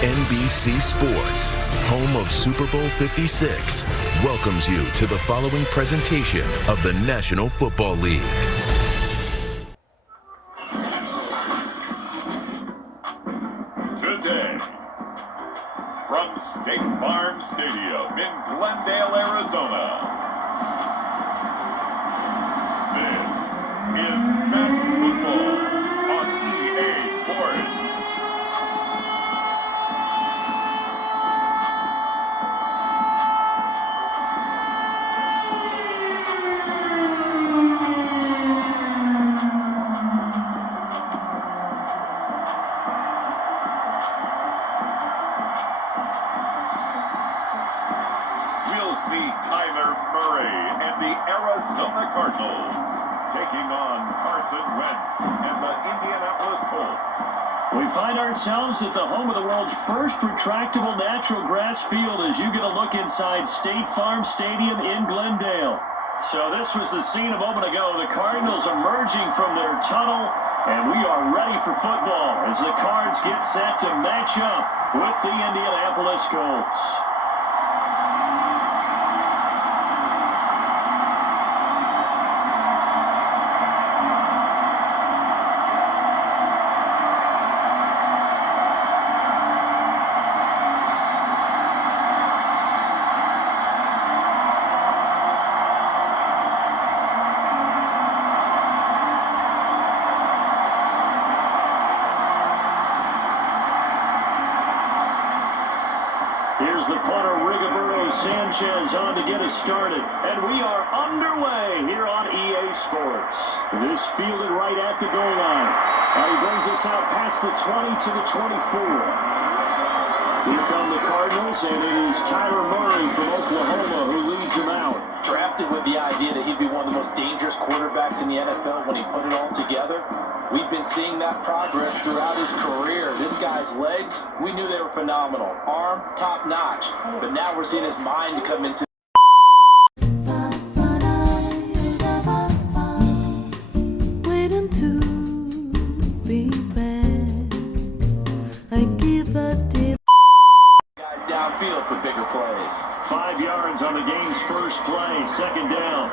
NBC Sports, home of Super Bowl 56, welcomes you to the following presentation of the National Football League. Today, from State Farm Stadium in Glendale, Arizona, this is Madden Football on EA Sports. Arizona Cardinals taking on Carson Wentz and the Indianapolis Colts. We find ourselves at the home of the world's first retractable natural grass field as you get a look inside State Farm Stadium in Glendale. So this was the scene a moment ago. The Cardinals emerging from their tunnel, and we are ready for football as the Cards get set to match up with the Indianapolis Colts. Here's the punter, Rigobert Sanchez, on to get us started. And we are underway here on EA Sports. This fielded right at the goal line. He brings us out past the 20 to the 24. Here come the Cardinals, and it is Kyler Murray from Oklahoma who leads them out. Drafted with the idea that he'd be one of the most dangerous quarterbacks in the NFL when he put it all together. We've been seeing that progress throughout his career. This guy's legs, we knew they were phenomenal. Arm, top notch. But now we're seeing his mind come into waiting to be back. I give a dip. Guys downfield for bigger plays. 5 yards on the game's first play, second down.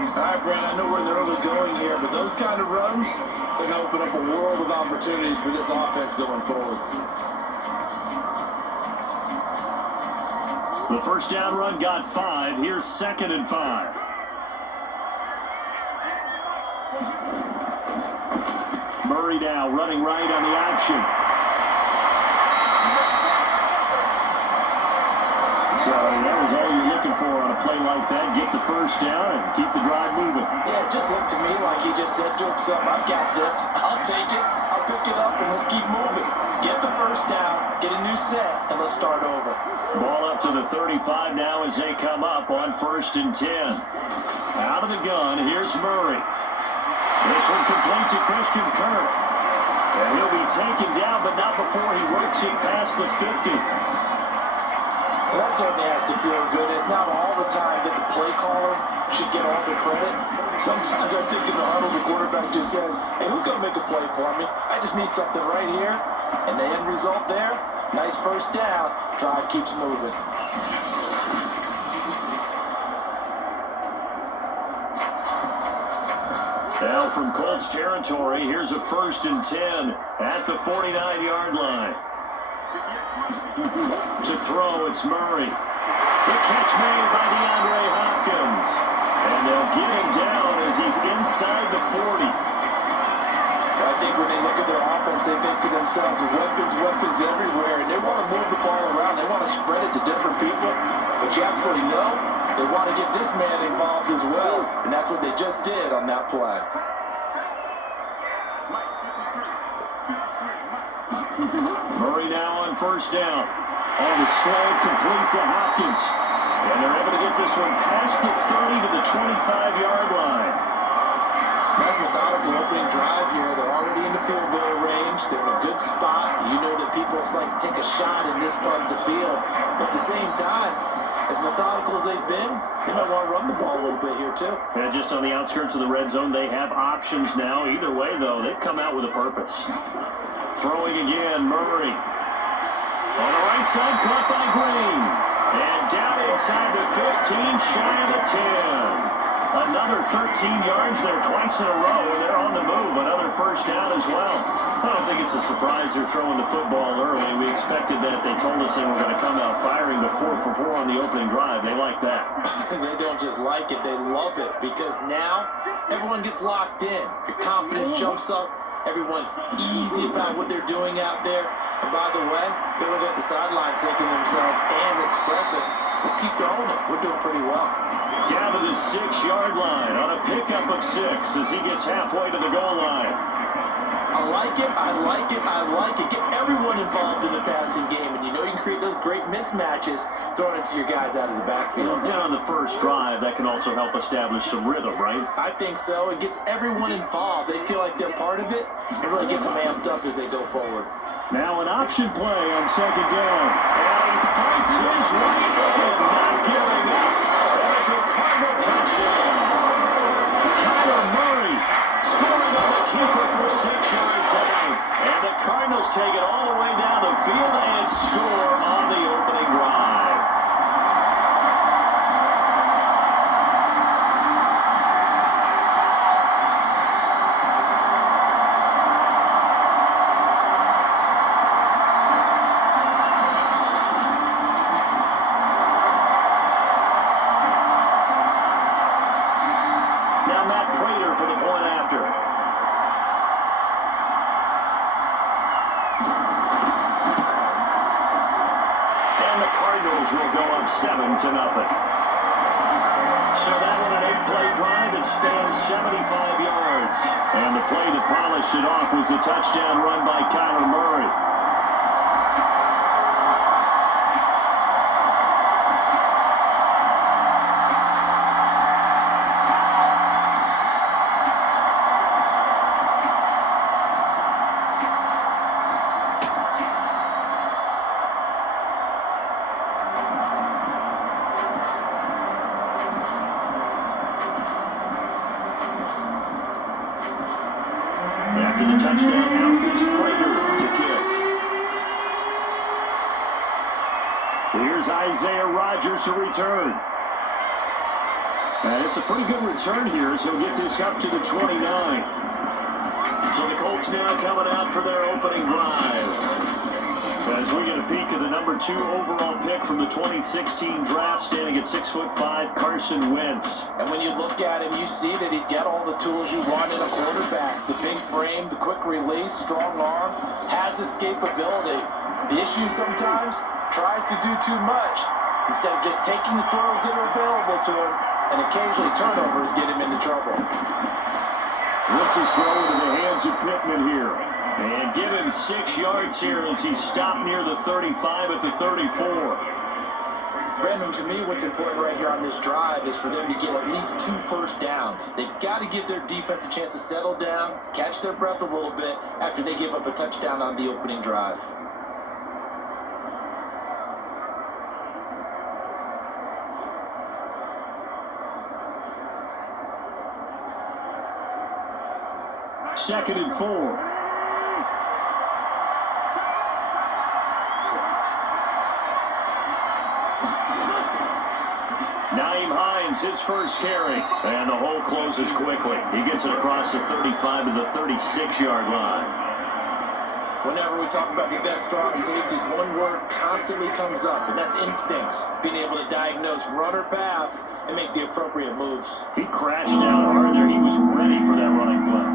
All right, Brad, I know we're in the early going here, but those kind of runs, they're going to open up a world of opportunities for this offense going forward. The first down run got 5. Here's 2nd and 5. Murray now running right on the option. So that was all you're looking for on a play like that. Get the first down and keep the drive moving. Yeah, it just looked to me like he just said to himself, I've got this. I'll take it. I'll pick it up, and let's keep moving. Get the first down, get a new set, and let's start over. Ball up to the 35 now as they come up on 1st and 10. Out of the gun, here's Murray. This one complete to Christian Kirk. And he'll be taken down, but not before he works it past the 50. Well, that certainly has to feel good. It's not all the time that the play caller should get all the credit. Sometimes I think in the huddle, the quarterback just says, hey, who's going to make a play for me? I just need something right here. And the end result there, nice first down. Drive keeps moving. Now from Colts territory, here's a 1st and 10 at the 49-yard line. To throw, it's Murray. The catch made by DeAndre Hopkins. And they'll get him down as he's inside the 40. I think when they look at their offense, they think to themselves, weapons everywhere. And they want to move the ball around. They want to spread it to different people. But you absolutely know they want to get this man involved as well. And that's what they just did on that play. Murray now on 1st down. On the slant, complete to Hopkins. And they're able to get this one past the 30 to the 25-yard line. Nice methodical opening drive here. They're already in the field goal range. They're in a good spot. You know that people like to take a shot in this part of the field. But at the same time, as methodical as they've been, they might want to run the ball a little bit here too. And just on the outskirts of the red zone, they have options now. Either way, though, they've come out with a purpose. Throwing again, Murray. On the right side, caught by Green. And down inside the 15, shy of the 10. Another 13 yards there twice in a row, and they're on the move. Another first down as well. I don't think it's a surprise they're throwing the football early. We expected that. They told us they were going to come out firing the 4 for 4 on the opening drive. They like that. They don't just like it, they love it, because now everyone gets locked in. Your confidence jumps up. Everyone's easy about what they're doing out there. And by the way, they look at the sideline thinking to themselves and expressing, let's keep throwing it. We're doing pretty well. Down to the 6-yard line on a pickup of 6 as he gets halfway to the goal line. I like it, I like it, I like it. Get everyone involved in the passing game, and you know you can create those great mismatches throwing it to your guys out of the backfield. Yeah, on the first drive, that can also help establish some rhythm, right? I think so. It gets everyone involved. They feel like they're part of it, and really gets them amped up as they go forward. Now an option play on second down. And he fights his way in, not giving up. There's a Cardinal touchdown. Kyler Murray scoring on the keeper for 6 yards out. And the Cardinals take it all the way down the field and score on the opening drive. For the point after. And the Cardinals will go up 7-0. So that one an 8-play drive. It spans 75 yards. And the play that polished it off was the touchdown run by Kyler Murray. After the touchdown, out goes Prater to kick. Here's Isaiah Rodgers to return. And it's a pretty good return here, so he'll get this up to the 29. So the Colts now coming out for their opening drive. As we get a peek of the number 2 overall pick from the 2016 draft, standing at 6'5", Carson Wentz. And when you look at him, you see that he's got all the tools you want in a quarterback. The big frame, the quick release, strong arm, has escapability. The issue sometimes, tries to do too much instead of just taking the throws that are available to him, and occasionally turnovers get him into trouble. Wentz's throw into the hands of Pittman here. And give him 6 yards here as he stopped near the 35 at the 34. Brandon, to me, what's important right here on this drive is for them to get at least 2 first downs. They've got to give their defense a chance to settle down, catch their breath a little bit after they give up a touchdown on the opening drive. Second and 4. Nyheim Hines, his first carry, and the hole closes quickly. He gets it across the 35 to the 36-yard line. Whenever we talk about the best strong safeties, one word constantly comes up, and that's instinct. Being able to diagnose run or pass and make the appropriate moves. He crashed down hard there. He was ready for that running play.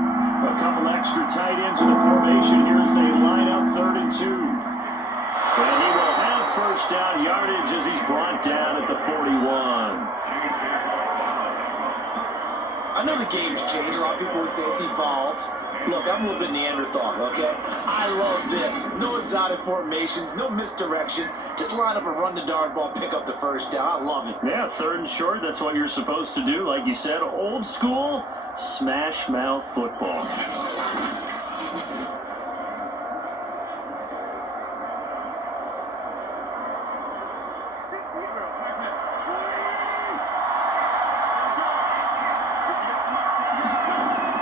A couple extra tight ends in the formation here as they line up 3rd and 2. And he will have first down yardage as he's brought down at the 41. I know the game's changed. A lot of people would say it's evolved. Look, I'm a little bit Neanderthal, okay? I love this. No exotic formations, no misdirection. Just line up and run the darn ball, pick up the first down. I love it. Yeah, 3rd and short. That's what you're supposed to do. Like you said, old school smash mouth football.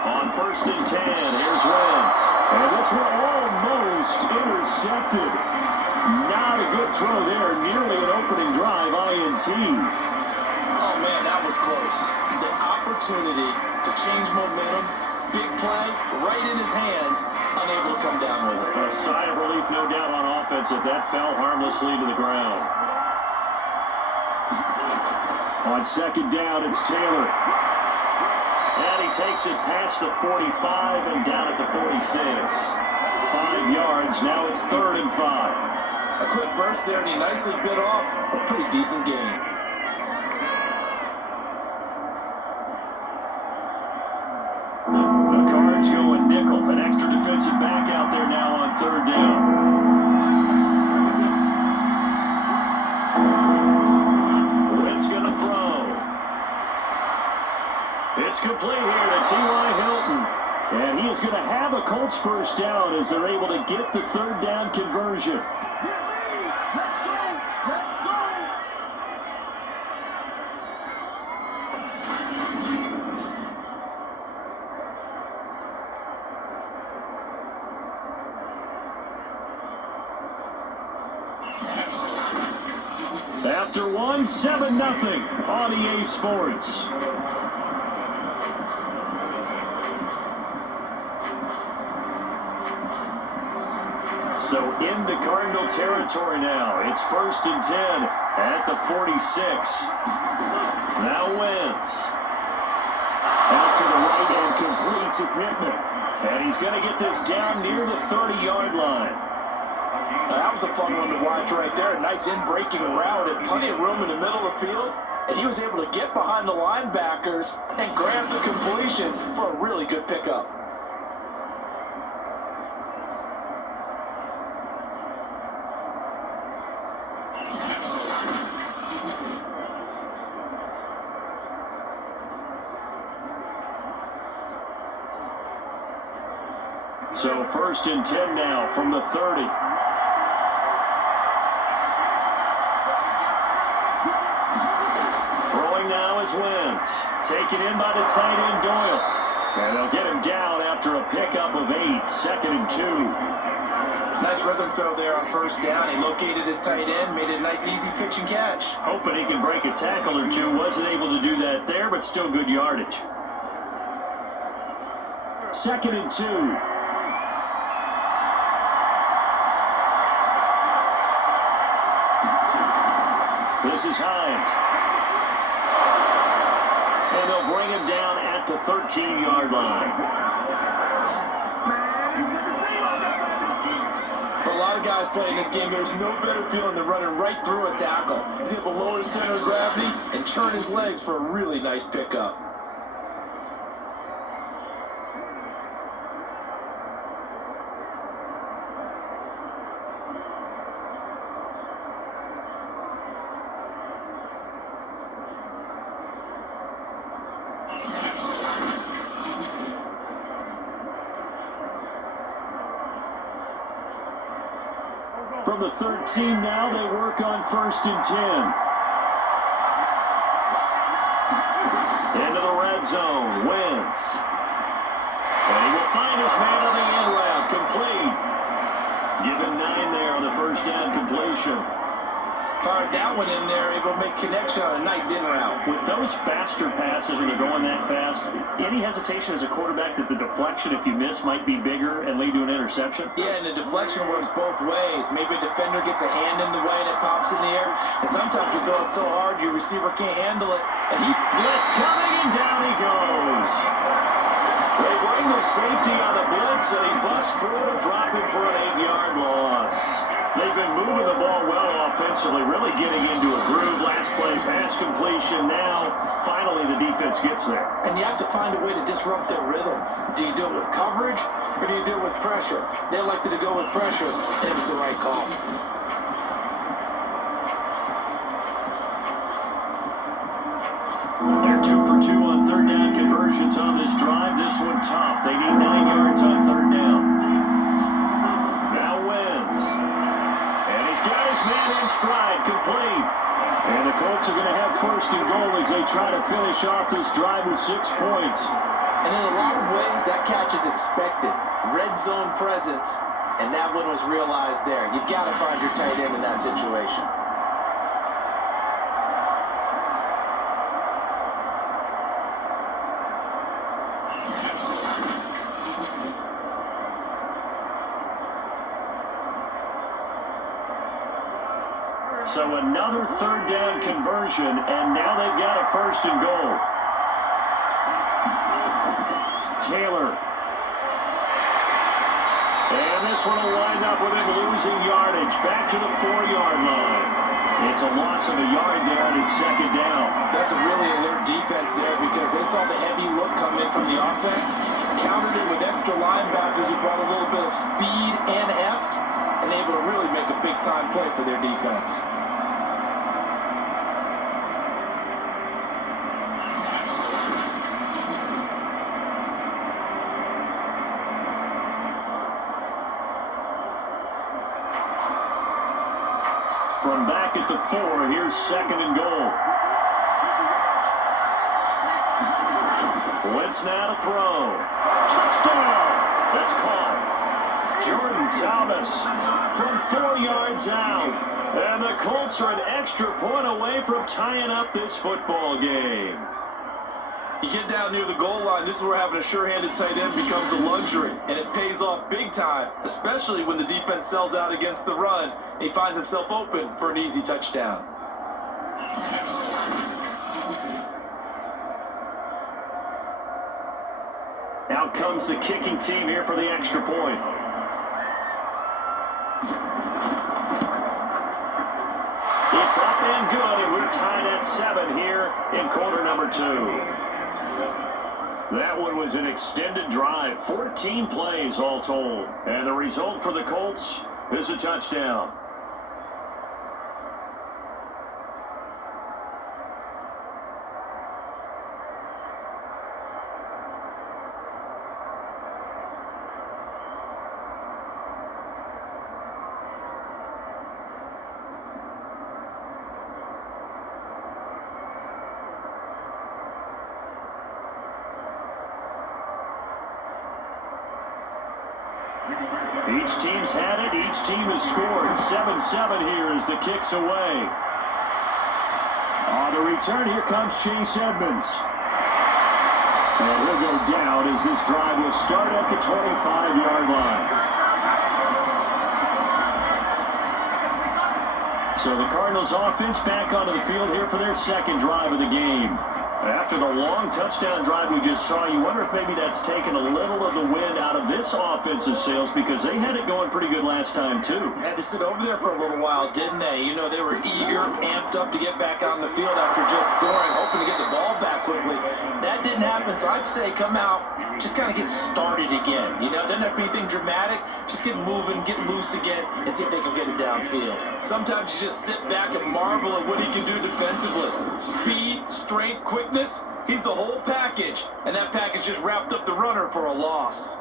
On 1st and 10, here's Wentz. And this one almost intercepted. Not a good throw there. Nearly an opening drive INT. Oh, man, that was close. The opportunity to change momentum, big play, right in his hands, unable to come down with it. A sigh of relief, no doubt, on offense if that fell harmlessly to the ground. On second down, it's Taylor. And he takes it past the 45 and down at the 46. 5 yards, now it's 3rd and 5. A quick burst there, and he nicely bit off a pretty decent gain. The Cards going nickel. An extra defensive back out there now on 3rd down. Witt's going to throw. It's complete here to T.Y. Hilton. And he is going to have a Colts first down as they're able to get the 3rd down conversion. After one, 7-0 on EA Sports. So into Cardinal territory now. It's 1st and 10 at the 46. Now Wentz. Out to the right and complete to Pittman. And he's going to get this down near the 30-yard line. That was a fun one to watch right there. A nice in-breaking route and plenty of room in the middle of the field. And he was able to get behind the linebackers and grab the completion for a really good pickup. So 1st and 10 now from the 30. Throwing now is Wentz. Taken in by the tight end Doyle. And they'll get him down after a pickup of 8. 2nd and 2. Nice rhythm throw there on 1st down. He located his tight end, made it a nice easy pitch and catch. Hoping he can break a tackle or two. Wasn't able to do that there, but still good yardage. 2nd and 2. This is Hines. And they'll bring him down at the 13-yard line. For a lot of guys playing this game, there's no better feeling than running right through a tackle. He's able to lower his center of gravity and turn his legs for a really nice pickup. From the 13 now, they work on 1st and 10. Into the red zone, Wentz. And he will find his man on the end route, complete. Given 9 there on the 1st down completion. Fired that one in there, able to make connection on a nice in route. With those faster passes when they're going that fast, any hesitation as a quarterback that the deflection, if you miss, might be bigger and lead to an interception? Yeah, and the deflection works both ways. Maybe a defender gets a hand in the way and it pops in the air. And sometimes you throw it so hard your receiver can't handle it. And he blitz coming and down he goes. They bring the safety on the blitz and he busts through it, dropping for an 8-yard loss. They've been moving the ball well offensively, really getting into a groove. Last play, pass completion. Now, finally, the defense gets there. And you have to find a way to disrupt their rhythm. Do you do it with coverage, or do you do it with pressure? They elected to go with pressure, and it was the right call. They're 2 for 2 on 3rd down conversions on this drive. This one tough. They need 9 yards on 3rd down. Got his man in stride, complete. And the Colts are going to have 1st and goal as they try to finish off this drive with 6 points. And in a lot of ways, that catch is expected. Red zone presence. And that one was realized there. You've got to find your tight end in that situation. So another third down conversion, and now they've got a first and goal. Taylor. And this one will wind up with him losing yardage. Back to the 4-yard line. It's a loss of a yard there, and it's second down. That's a really alert defense there because they saw the heavy look come in from the offense, countered it with extra linebackers who brought a little bit of speed and heft, and able to really make a big-time play for their defense. From back at the 4, here's second and goal. Wentz now to throw. Touchdown! That's caught. Jordan Thomas from 4 yards out. And the Colts are an extra point away from tying up this football game. You get down near the goal line, this is where having a sure-handed tight end becomes a luxury, and it pays off big time, especially when the defense sells out against the run, and he finds himself open for an easy touchdown. Out comes the kicking team here for the extra point. It's up and good, and we're tied at 7 here in quarter number 2. That one was an extended drive, 14 plays all told. And the result for the Colts is a touchdown. Each team's had it. Each team has scored. 7-7 here as the kick's away. On the return, here comes Chase Edmonds. And he'll go down as this drive will start at the 25-yard line. So the Cardinals offense back onto the field here for their second drive of the game. After the long touchdown drive we just saw, you wonder if maybe that's taken a little of the wind out of this offensive sails because they had it going pretty good last time, too. Had to sit over there for a little while, didn't they? You know, they were eager, amped up to get back on the field after just scoring, hoping to get the ball back quickly. That didn't happen, so I'd say come out, just kind of get started again. You know, doesn't have to be anything dramatic. Just get moving, get loose again, and see if they can get it downfield. Sometimes you just sit back and marvel at what he can do defensively. Speed, strength, quickness. He's the whole package, and that package just wrapped up the runner for a loss.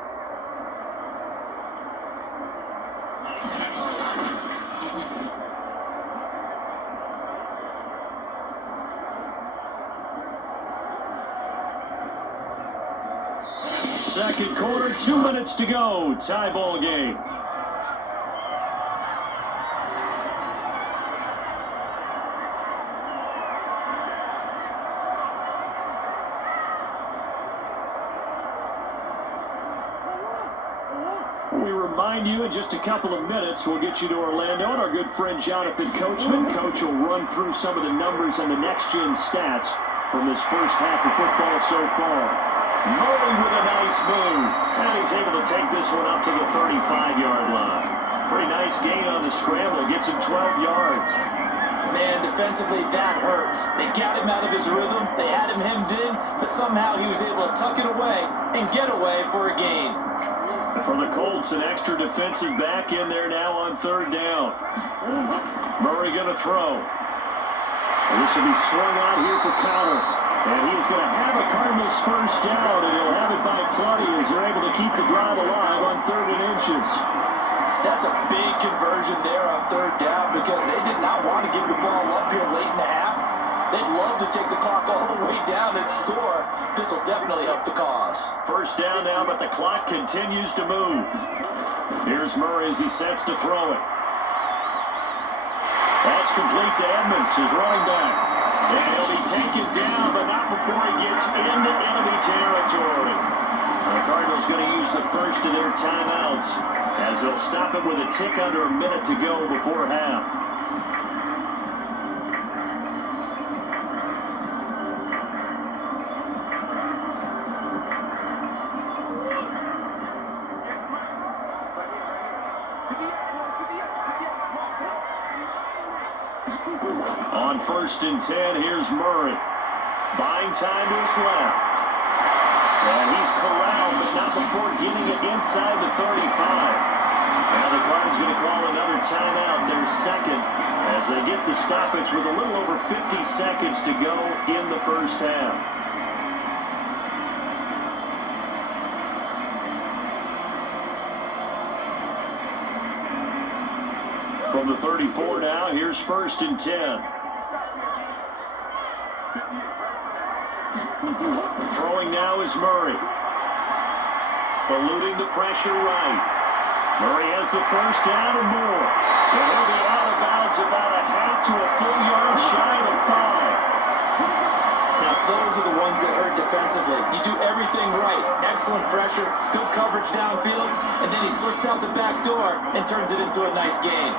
Second quarter, 2 minutes to go. Tie ball game. Remind you in just a couple of minutes we'll get you to Orlando and our good friend Jonathan Coachman. Coach will run through some of the numbers and the next-gen stats from this first half of football so far. Murray with a nice move, and he's able to take this one up to the 35-yard line. Pretty nice gain on the scramble, gets him 12 yards. Man, defensively, that hurts. They got him out of his rhythm, they had him hemmed in, but somehow he was able to tuck it away and get away for a gain. For the Colts, an extra defensive back in there now on third down. Murray going to throw. And this will be swung out here for counter. And he's going to have a Cardinals first down, and he'll have it by plenty as they're able to keep the drive alive on 3rd and inches. That's a big conversion there on 3rd down because they did not want to give the ball up here late in the half. They'd love to take the clock all the way down and score. This will definitely help the cause. First down now, but the clock continues to move. Here's Murray as he sets to throw it. That's complete to Edmonds, his running back. And he'll be taken down, but not before he gets into enemy territory. The Cardinals going to use the first of their timeouts as they'll stop it with a tick under a minute to go before half. On 1st and 10, here's Murray. Buying time to his left. And he's corralled, but not before getting it inside the 35. Now the Cardinals going to call another timeout, their second, as they get the stoppage with a little over 50 seconds to go in the first half. From the 34 now, here's 1st and 10. Throwing now is Murray. Eluding the pressure right. Murray has the first down and more. And he'll be out of bounds about a half to a full yard shy of 5. Now, those are the ones that hurt defensively. You do everything right. Excellent pressure, good coverage downfield, and then he slips out the back door and turns it into a nice gain.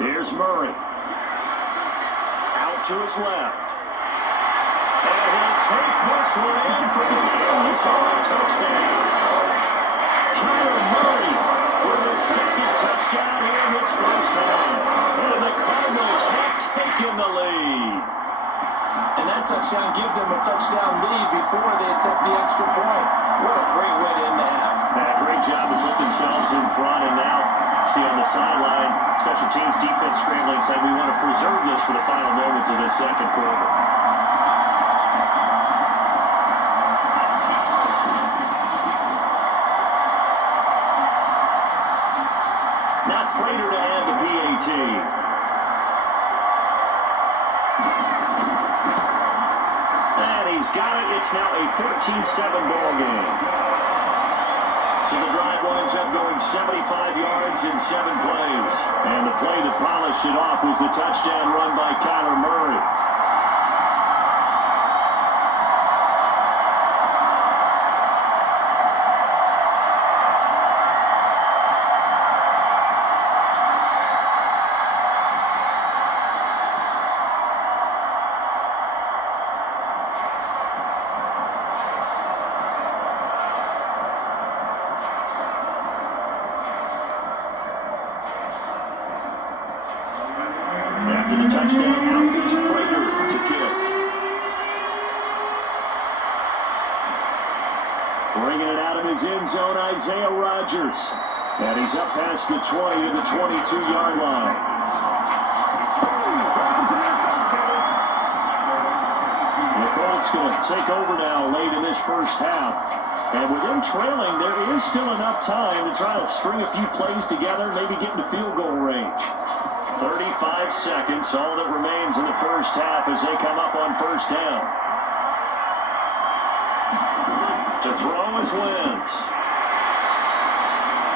Here's Murray. Out to his left. And he'll take this one in for the touchdown. Kyler Murray with his second touchdown here in his first half. And the Cardinals have taken the lead. And that touchdown gives them a touchdown lead before they attempt the extra point. What a great way to end the half. Great job to put themselves in front, and now see on the sideline, special teams defense scrambling, saying we want to preserve this for the final moments of this second quarter. Now Prater to add the PAT. And he's got it. It's now a 13-7 ball game. So the drive winds up going 75 yards in 7 plays. And the play that polished it off was the touchdown run by Kyler Murray. After the touchdown, out is Prater to kick. Bringing it out of his end zone, Isaiah Rodgers. And he's up past the 20 to the 22-yard line. The Colts going to take over now late in this first half. And with them trailing, there is still enough time to try to string a few plays together, maybe get into field goal range. 35 seconds, all that remains in the first half as they come up on first down. To throw is Wentz.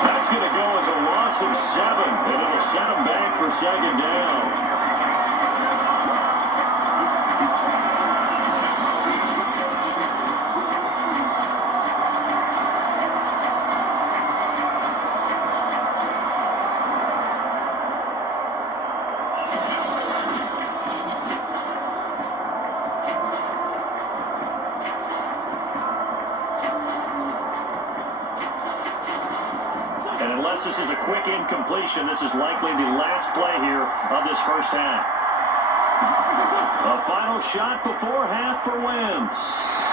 That's going to go as a loss of 7, and it'll set him back for second down. Unless this is a quick incompletion, this is likely the last play here of this first half. A final shot before half for Wentz.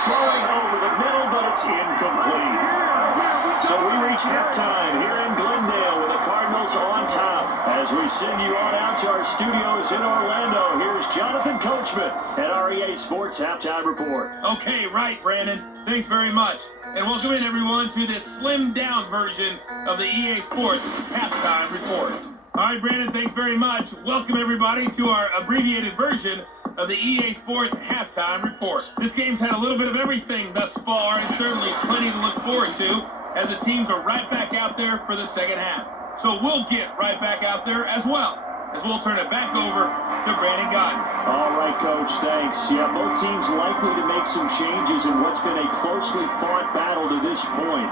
Throwing over the middle, but it's incomplete. So we reach halftime here in Glendale with the Cardinals on top As we send you on out to our studios in Orlando, here's Jonathan Coachman at our EA Sports Halftime Report. Okay, right, Brandon. Thanks very much. And welcome in, everyone, to this slimmed-down version of the EA Sports Halftime Report. All right, Brandon, thanks very much. Welcome, everybody, to our abbreviated version of the EA Sports Halftime Report. This game's had a little bit of everything thus far, and certainly plenty to look forward to, as the teams are right back out there for the second half. So we'll get right back out there as well, as we'll turn it back over to Brandon Godden. All right, Coach, thanks. Yeah, both teams likely to make some changes in what's been a closely fought battle to this point.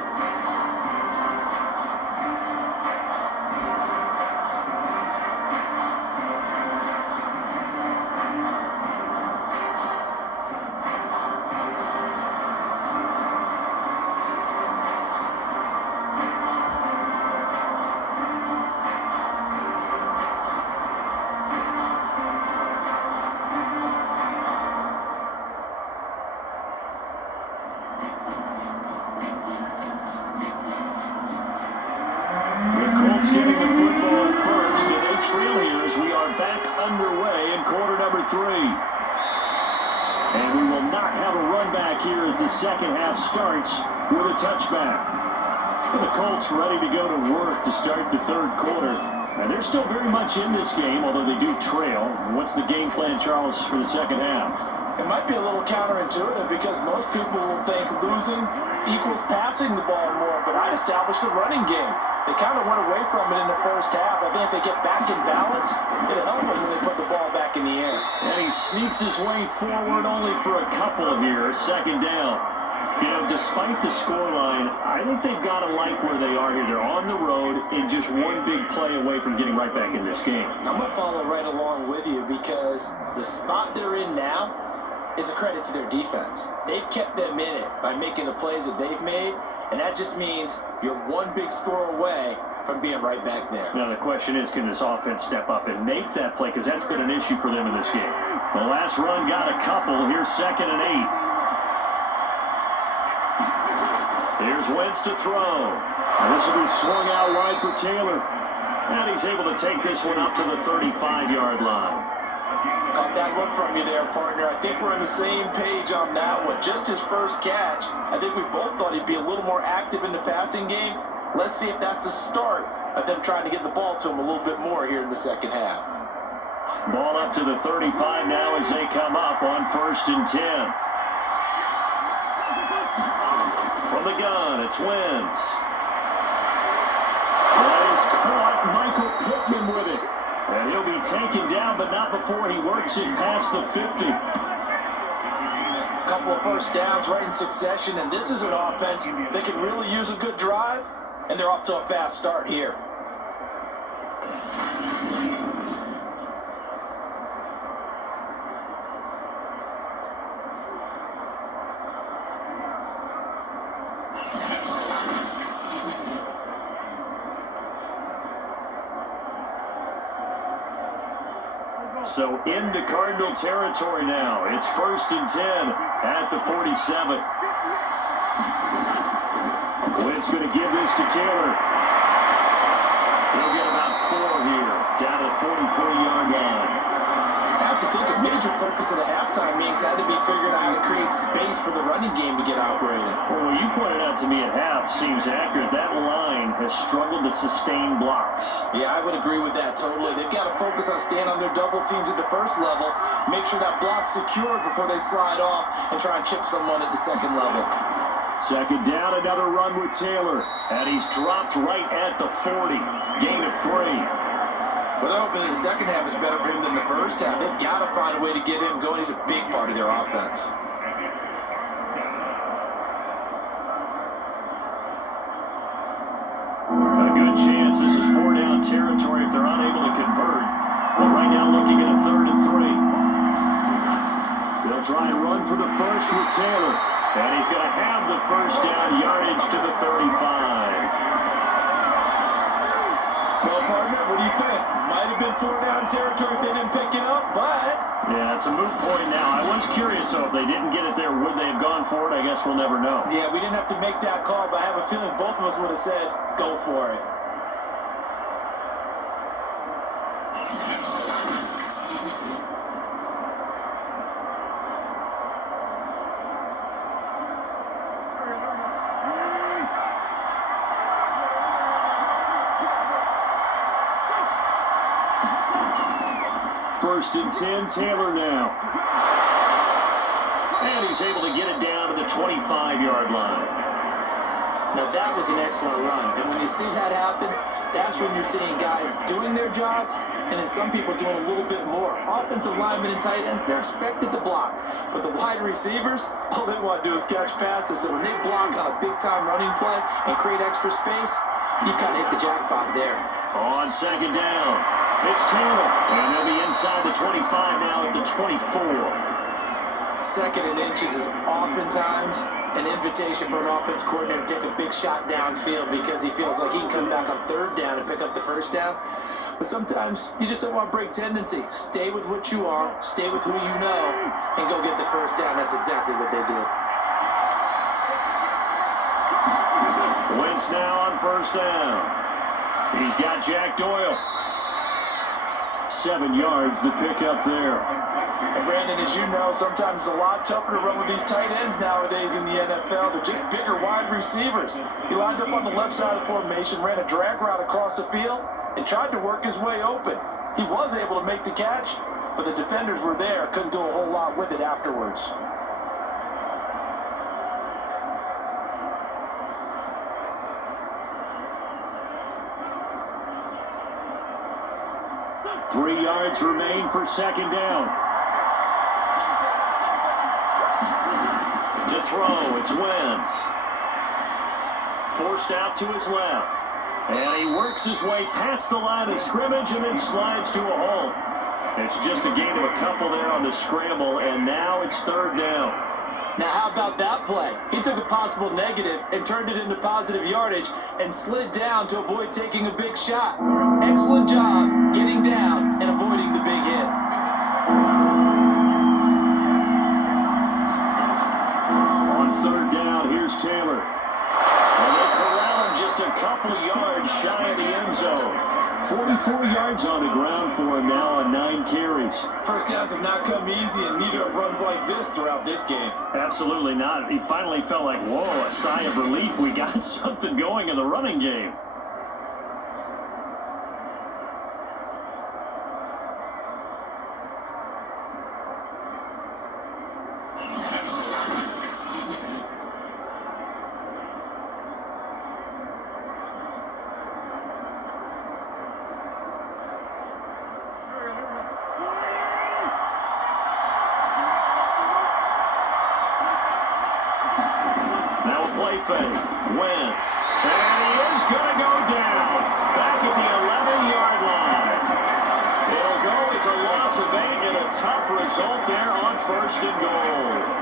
Colts getting the football first, and they trail here as we are back underway in quarter number 3. And we will not have a run back here as the second half starts with a touchback. And the Colts ready to go to work to start the third quarter. And they're still very much in this game, although they do trail. And what's the game plan, Charles, for the second half? It might be a little counterintuitive because most people will think losing equals passing the ball more, but I'd establish the running game. They kind of went away from it in the first half. I think if they get back in balance, it'll help them when they put the ball back in the air. And he sneaks his way forward only for a couple here, second down. You know, despite the scoreline, I think they've got to like where they are here. They're on the road and just one big play away from getting right back in this game. I'm going to follow right along with you because the spot they're in now is a credit to their defense. They've kept them in it by making the plays that they've made, and that just means you're one big score away from being right back there. Now the question is, can this offense step up and make that play? Because that's been an issue for them in this game. The last run got a couple. Here's 2nd and 8. Here's Wentz to throw. And this will be swung out wide for Taylor. And he's able to take this one up to the 35-yard line. Caught that look from you there, partner. I think we're on the same page on that one. Just his first catch. I think we both thought he'd be a little more active in the passing game. Let's see if that's the start of them trying to get the ball to him a little bit more here in the second half. Ball up to the 35 now as they come up on 1st and 10. From the gun, it's Wentz. That is caught. Michael Pittman with it. And he'll be taken down, but not before he works it past the 50. A couple of first downs right in succession, and this is an offense that can really use a good drive, and they're off to a fast start here. So into Cardinal territory now. It's 1st and 10 at the 47. Wentz going to give this to Taylor. He'll get about 4 here, down to the 43-yard line. I have to think a major focus of the halftime meetings had to be figuring out how to create space for the running game to get operated. Well, what you pointed out to me at half seems accurate. That line has struggled to sustain blocks. Yeah, I would agree with that totally. They've got to focus on staying on their double teams at the first level, make sure that block's secured before they slide off and try and chip someone at the second level. Second down, another run with Taylor. And he's dropped right at the 40. Gain of 3. Well, they're hoping the second half is better for him than the first half. They've got to find a way to get him going. He's a big part of their offense. A good chance this is 4-down territory if they're unable to convert. But right now looking at a 3rd and 3. They'll try and run for the first with Taylor. And he's going to have the first down, yardage to the 35. Well, partner, what do you think? Might have been 4-down territory if they didn't pick it up, but... Yeah, it's a moot point now. I was curious, though, if they didn't get it there, would they have gone for it? I guess we'll never know. Yeah, we didn't have to make that call, but I have a feeling both of us would have said, go for it. First and 10, Taylor now. And he's able to get it down to the 25-yard line. Now that was an excellent run. And when you see that happen, that's when you're seeing guys doing their job and then some people doing a little bit more. Offensive linemen and tight ends, they're expected to block. But the wide receivers, all they want to do is catch passes. So when they block on a big-time running play and create extra space, you've kind of hit the jackpot there. On second down, it's Taylor. And they'll be inside the 25 now at the 24. Second and inches is oftentimes an invitation for an offense coordinator to take a big shot downfield because he feels like he can come back on third down and pick up the first down. But sometimes you just don't want to break tendency. Stay with what you are, stay with who you know, and go get the first down. That's exactly what they did. Wentz now on first down. He's got Jack Doyle. 7 yards the pickup there. And Brandon, as you know, sometimes it's a lot tougher to run with these tight ends nowadays in the NFL. They're just bigger wide receivers. He lined up on the left side of the formation, ran a drag route across the field, and tried to work his way open. He was able to make the catch, but the defenders were there, couldn't do a whole lot with it afterwards. Three yards remain for second down. To throw, it's Wentz. Forced out to his left. And he works his way past the line of scrimmage and then slides to a halt. It's just a gain of a couple there on the scramble, and now it's third down. Now how about that play? He took a possible negative and turned it into positive yardage and slid down to avoid taking a big shot. Excellent job getting down and avoiding the big hit. On third down, here's Taylor. And they corral him just a couple of yards shy of the end zone. 44 yards on the ground for him now on 9 carries. First downs have not come easy, and neither have runs like this throughout this game. Absolutely not. He finally felt like, whoa, a sigh of relief. We got something going in the running game. Fake. Wentz. And he is going to go down. Back at the 11-yard line. It'll go as a loss of 8 and a tough result there on first and goal.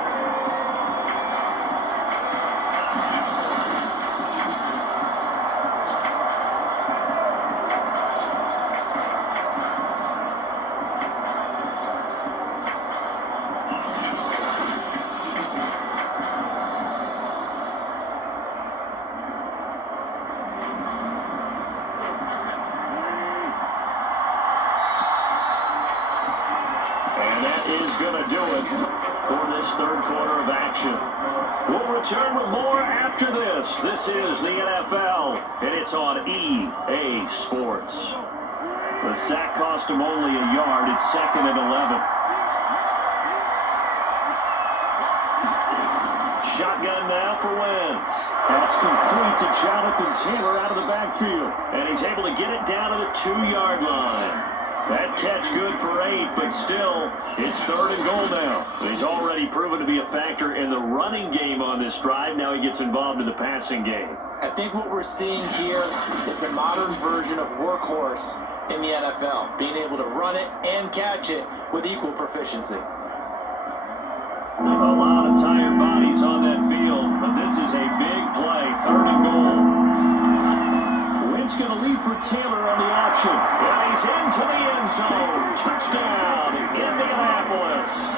Third quarter of action. We'll return with more after this. This is the NFL, and it's on EA Sports. The sack cost him only a yard. It's second and 11. Shotgun now for Wentz. That's complete to Jonathan Taylor out of the backfield. And he's able to get it down to the 2-yard line. That catch good for 8, but still, it's third and goal now. He's already proven to be a factor in the running game on this drive. Now he gets involved in the passing game. I think what we're seeing here is the modern version of workhorse in the NFL, being able to run it and catch it with equal proficiency. A lot of tired bodies on that field, but this is a big play. Third and goal. Wentz going to lead for Taylor on the option. And he's into the end zone. Touchdown, Indianapolis.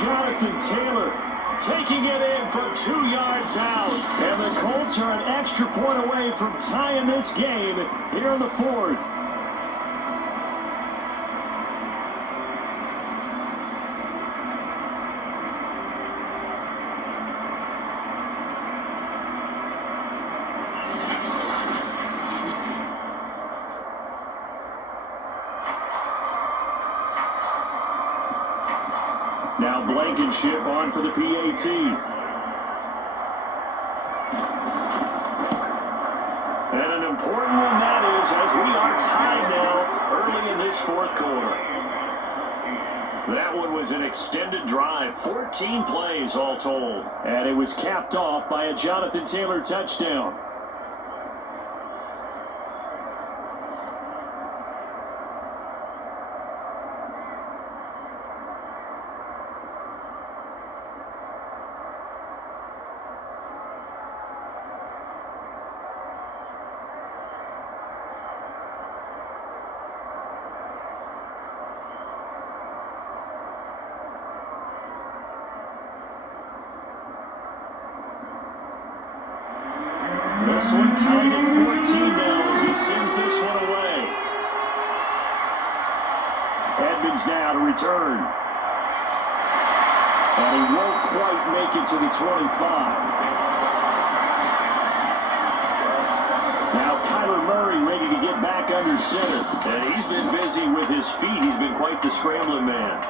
Jonathan Taylor taking it in from 2 yards out. And the Colts are an extra point away from tying this game here in the fourth. Blankenship on for the PAT. And an important one that is, as we are tied now early in this fourth quarter. That one was an extended drive, 14 plays all told. And it was capped off by a Jonathan Taylor touchdown. This one tied at 14 now as he sends this one away. Edmonds now to return. And he won't quite make it to the 25. Now Kyler Murray ready to get back under center. And he's been busy with his feet. He's been quite the scrambling man.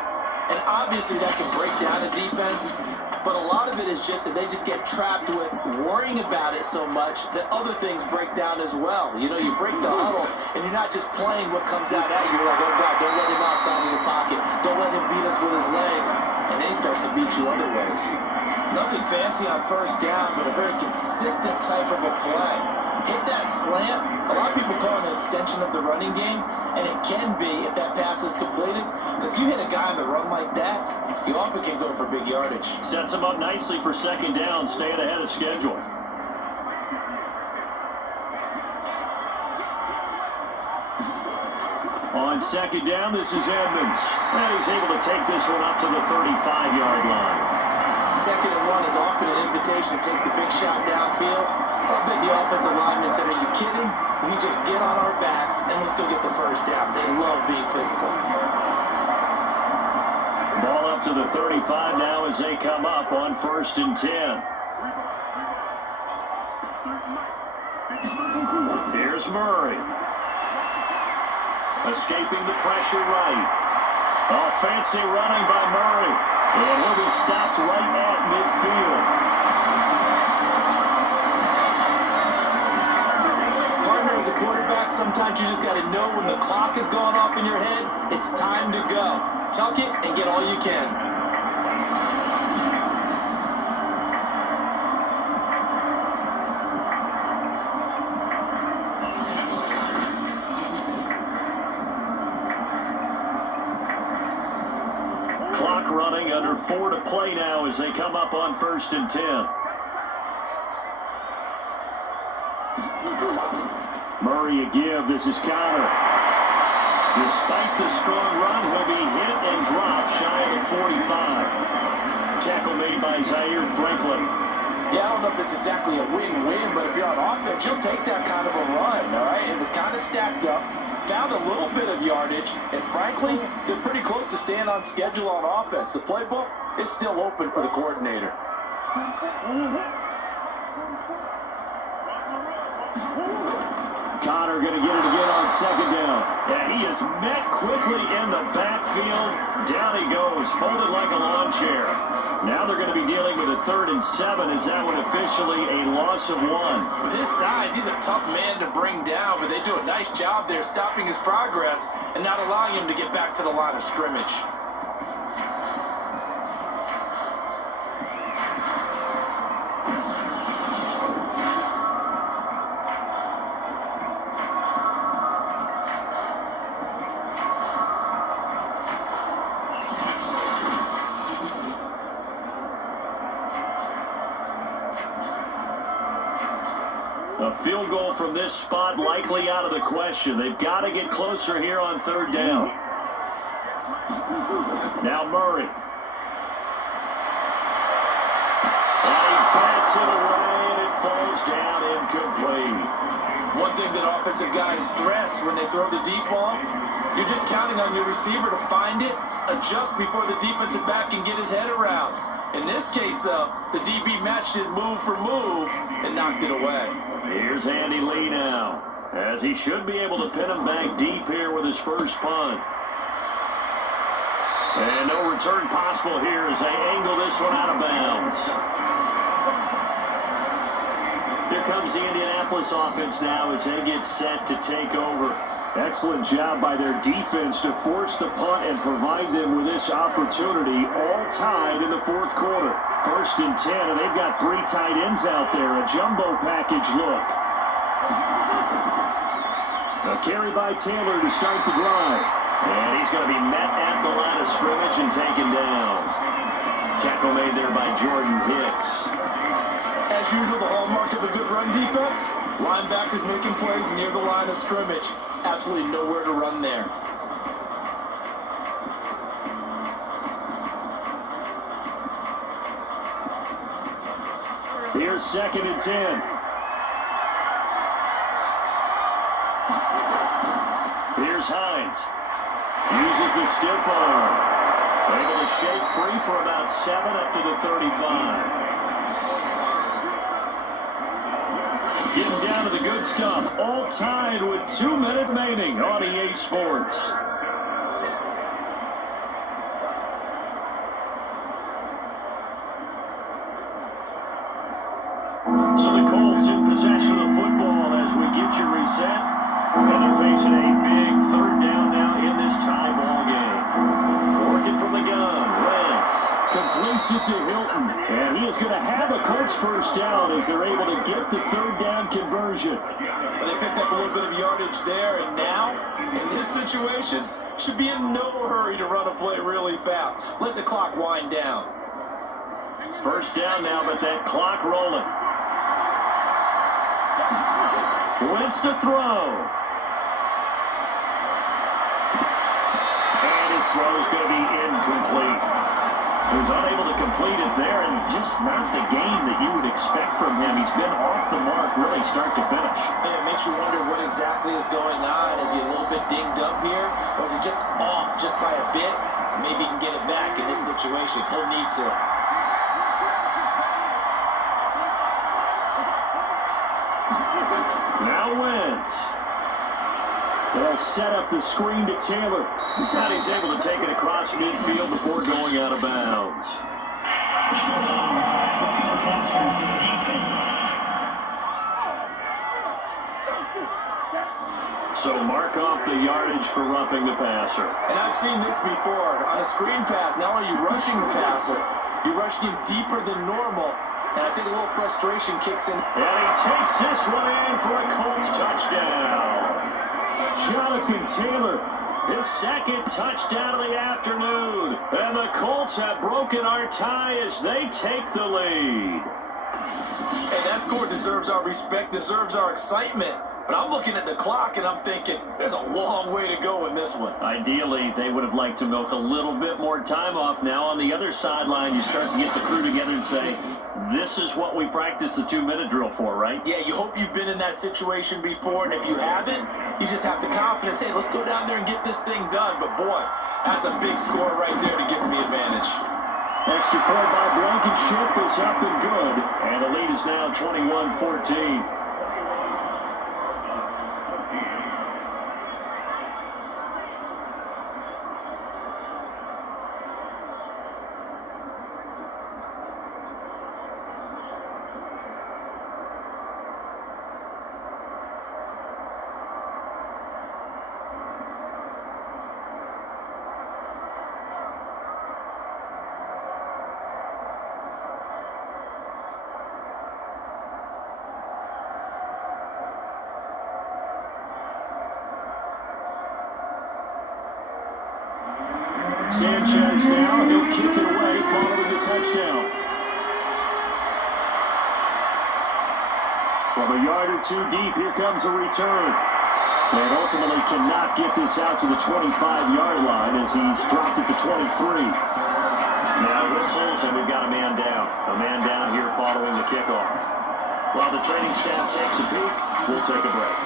And obviously that can break down a defense. But a lot of it is just that they just get trapped with worrying about it so much that other things break down as well. You know, you break the huddle, and you're not just playing what comes out at you. You're like, oh, God, don't let him outside of the pocket. Don't let him beat us with his legs. And then he starts to beat you other ways. Nothing fancy on first down, but a very consistent type of a play. Hit that slant. A lot of people call it an extension of the running game, and it can be if that pass is completed. Because you hit a guy on the run like that, you often can go for big yardage. Sets him up nicely for second down, staying ahead of schedule. On second down, this is Edmonds. And he's able to take this one up to the 35-yard line. Second and one is often an invitation to take the big shot downfield. I bet the offensive linemen said, are you kidding? We just get on our backs and we'll still get the first down. They love being physical. Ball up to the 35 now as they come up on 1st and 10. Here's Murray. Escaping the pressure right. Oh, fancy running by Murray. And he'll be stopped right at midfield. Partner, as a quarterback, sometimes you just got to know when the clock has gone off in your head, it's time to go. Tuck it and get all you can. Clock running, under 4 to play now as they come up on 1st and 10. Murray a give. This is Connor. Despite the strong run, he'll be hit and dropped shy of the 45. Tackle made by Zaire Franklin. Yeah, I don't know if it's exactly a win-win, but if you're on offense, you'll take that kind of a run, all right? It was kind of stacked up, found a little bit of yardage, and frankly, they're pretty close to staying on schedule on offense. The playbook is still open for the coordinator. Connor going to get it again on second down. And he is met quickly in the backfield. Down he goes, folded like a lawn chair. Now they're going to be dealing with a 3rd and 7. Is that one officially a loss of 1? With his size, he's a tough man to bring down, but they do a nice job there stopping his progress and not allowing him to get back to the line of scrimmage. A field goal from this spot likely out of the question. They've got to get closer here on 3rd down. Now Murray. And he bats it away and it falls down incomplete. One thing that offensive guys stress when they throw the deep ball, you're just counting on your receiver to find it, adjust before the defensive back can get his head around. In this case, though, the DB matched it move for move and knocked it away. Here's Andy Lee now, as he should be able to pin him back deep here with his first punt. And no return possible here as they angle this one out of bounds. Here comes the Indianapolis offense now as they get set to take over. Excellent job by their defense to force the punt and provide them with this opportunity, all tied in the fourth quarter. 1st and 10, and they've got 3 tight ends out there. A jumbo package look. A carry by Taylor to start the drive. And he's going to be met at the line of scrimmage and taken down. Tackle made there by Jordan Hicks. As usual, the hallmark of a good run defense, linebackers making plays near the line of scrimmage. Absolutely nowhere to run there. Here's 2nd and 10. Here's Hines. Uses the stiff arm. Able to shake free for about 7 up to the 35. Getting down to the good stuff. All tied with 2 minutes remaining on EA Sports. So the Colts in possession of the football as we get you reset. And they're facing a big 3rd down now in this tie ball game. Working from the gun. Wentz completes it to Hilton. And he is going to have a Colts 1st down as they're able to get the 3rd down conversion. Well, they picked up a little bit of yardage there, and now, in this situation, should be in no hurry to run a play really fast. Let the clock wind down. 1st down now, but that clock rolling. Wentz to throw. And his throw is going to be incomplete. He was unable to complete it there, and just not the game that you would expect from him. He's been off the mark really start to finish. Yeah, it makes you wonder what exactly is going on. Is he a little bit dinged up here? Or is he just off just by a bit? Maybe he can get it back in this situation. He'll need to. Now Wentz. They'll set up the screen to Taylor. But he's able to take it across midfield before going out of bounds. So mark off the yardage for roughing the passer. And I've seen this before. On a screen pass, not only are you rushing the passer, you're rushing him deeper than normal. And I think a little frustration kicks in. And he takes this one in for a Colts touchdown. Jonathan Taylor, his 2nd touchdown of the afternoon. And the Colts have broken our tie as they take the lead. Hey, that score deserves our respect, deserves our excitement. But I'm looking at the clock and I'm thinking, there's a long way to go in this one. Ideally, they would have liked to milk a little bit more time off. Now on the other sideline, you start to get the crew together and say, this is what we practiced the 2-minute drill for, right? Yeah, you hope you've been in that situation before, and if you haven't, you just have the confidence, hey, let's go down there and get this thing done. But boy, that's a big score right there to give them the advantage. Extra point by Blankenship is up and good. And the lead is now 21-14. Sanchez now, he'll kick it away following the touchdown. From a yard or 2 deep, here comes a return. And ultimately cannot get this out to the 25-yard line as he's dropped at the 23. Now whistles, and we've got a man down. A man down here following the kickoff. While the training staff takes a peek, we'll take a break.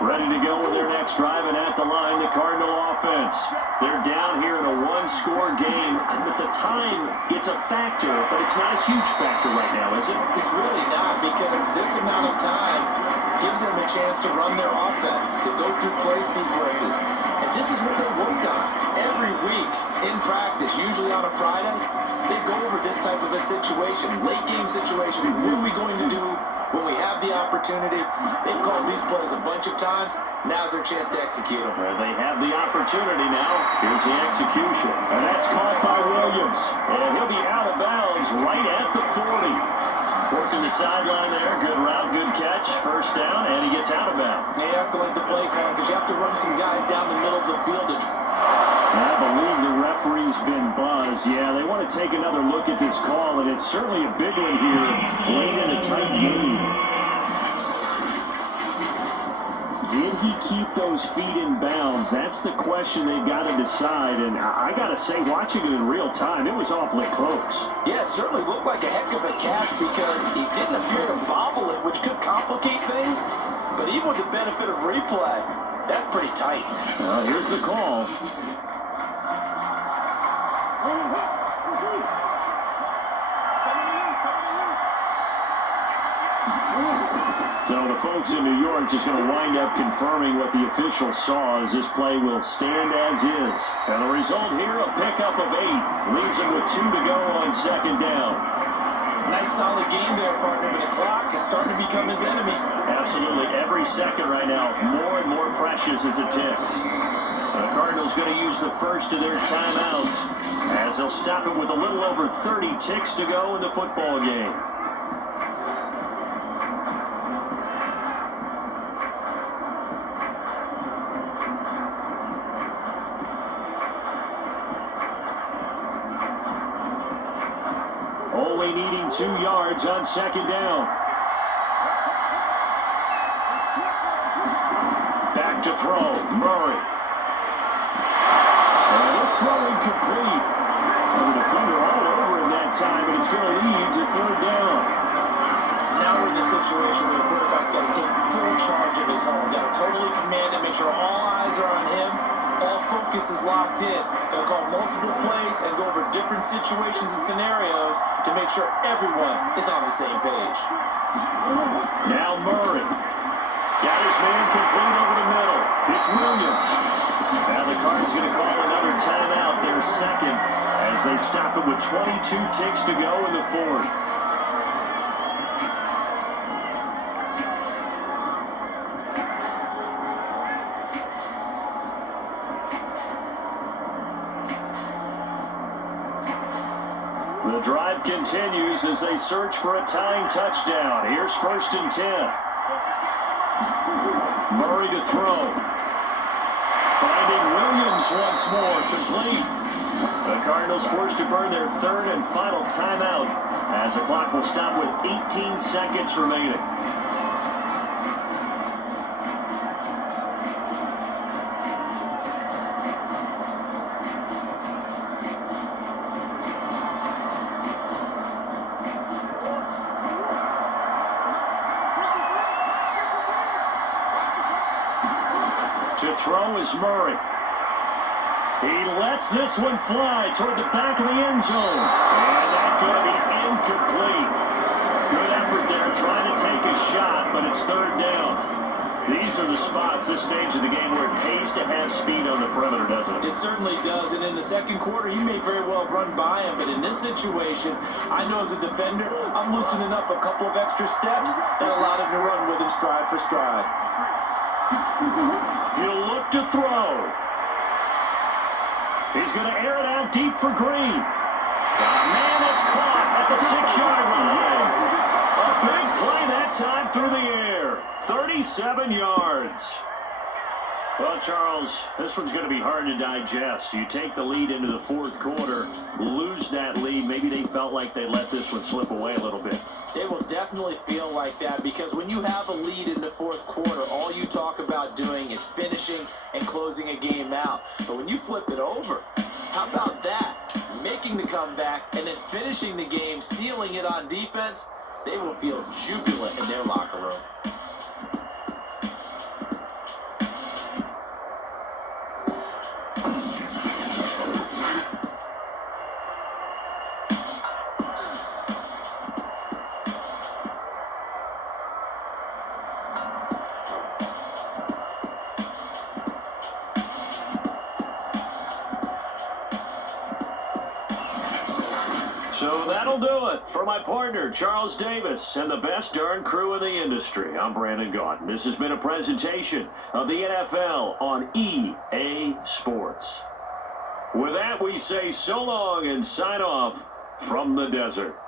Ready to go with their next drive, and at the line, the Cardinal offense. They're down here in a 1-score game. And with the time, it's a factor, but it's not a huge factor right now, is it? It's really not, because this amount of time, gives them a chance to run their offense, to go through play sequences. And this is what they work on every week in practice, usually on a Friday. They go over this type of a situation, late game situation. What are we going to do when we have the opportunity? They've called these plays a bunch of times. Now's their chance to execute them. Well, they have the opportunity now. Here's the execution. And that's caught by Williams. And he'll be out of bounds right at the 40. Working the sideline there. Good route, good catch. First down, and he gets out of bounds. They have to like the play call because you have to run some guys down the middle of the field. I believe the referee's been buzzed. Yeah, they want to take another look at this call, and it's certainly a big one here late in a tight game. Did he keep those feet in bounds? That's the question they've got to decide. And I got to say, watching it in real time, it was awfully close. Yeah, it certainly looked like a heck of a catch because he didn't appear to bobble it, which could complicate things. But even with the benefit of replay, that's pretty tight. Well, here's the call. So the folks in New York just going to wind up confirming what the officials saw as this play will stand as is. And the result here, a pickup of 8. Leaves him with 2 to go on second down. Nice solid game there, partner, but the clock is starting to become his enemy. Absolutely. Every second right now, more and more precious as it ticks. The Cardinals going to use the first of their timeouts as they'll stop it with a little over 30 ticks to go in the football game. Only needing 2 yards on second down. Back to throw, Murray. And this throw incomplete. And the defender all over him that time, but it's going to lead to third down. Now we're in the situation where the quarterback's got to take full charge of his home. Got to totally command it, make sure all eyes are on him. All focus is locked in. Got to call multiple plays and go over different situations and scenarios to make sure everyone is on the same page. Now Murray. Got his man complete over the middle. It's Williams. Now the Cards going to call another timeout, their second, as they stop it with 22 ticks to go in the fourth. The drive continues as they search for a tying touchdown. Here's 1st and 10. Murray to throw. Finding Williams once more, complete. The Cardinals forced to burn their third and final timeout as the clock will stop with 18 seconds remaining. To throw is Murray. He lets this one fly toward the back of the end zone. And that's going to be incomplete. Good effort there trying to take a shot, but it's third down. These are the spots, this stage of the game, where it pays to have speed on the perimeter, doesn't it? It certainly does, and in the second quarter, he may very well run by him, but in this situation, I know as a defender, I'm loosening up a couple of extra steps that allowed him to run with him stride for stride. He'll look to throw. He's going to air it out deep for Green. Man, that's caught at the 6-yard line. A big play that time through the air. 37 yards. Well, Charles, this one's going to be hard to digest. You take the lead into the fourth quarter, lose that lead. Maybe they felt like they let this one slip away a little bit. They will definitely feel like that because when you have a lead in the fourth quarter, all you talk about doing is finishing and closing a game out. But when you flip it over, how about that? Making the comeback and then finishing the game, sealing it on defense, they will feel jubilant in their locker room. So that'll do it. For my partner, Charles Davis, and the best darn crew in the industry, I'm Brandon Gaudin. This has been a presentation of the NFL on EA Sports. With that, we say so long and sign off from the desert.